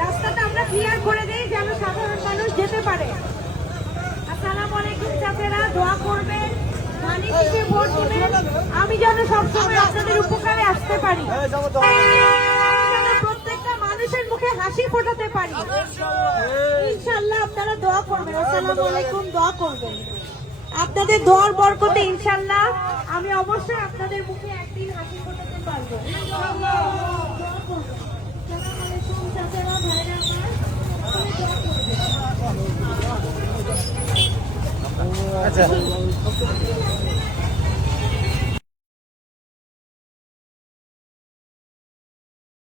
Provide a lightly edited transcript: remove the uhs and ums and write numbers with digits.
রাস্তাটা আমরা ক্লিয়ার করে দেই যেন সাধারণ মানুষ যেতে পারে। আসসালামু আলাইকুম চাচারা, দোয়া করবেন, ধানের শীষে ভোট দিবেন, আমি যেন সবসময় আপনাদের উপকারে আসতে পারি, প্রত্যেকটা মানুষের মুখে হাসি ফোটাতে পারি ইনশাআল্লাহ। আপনারা দোয়া করবেন। আসসালামু আলাইকুম, দোয়া করবেন। আপনাদের দোয়ার বরকতে ইনশাআল্লাহ আমি অবশ্যই আপনাদের মুখে একদিন হাসি ফোটাতে পারবো। আচ্ছা